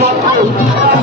Oh, my God.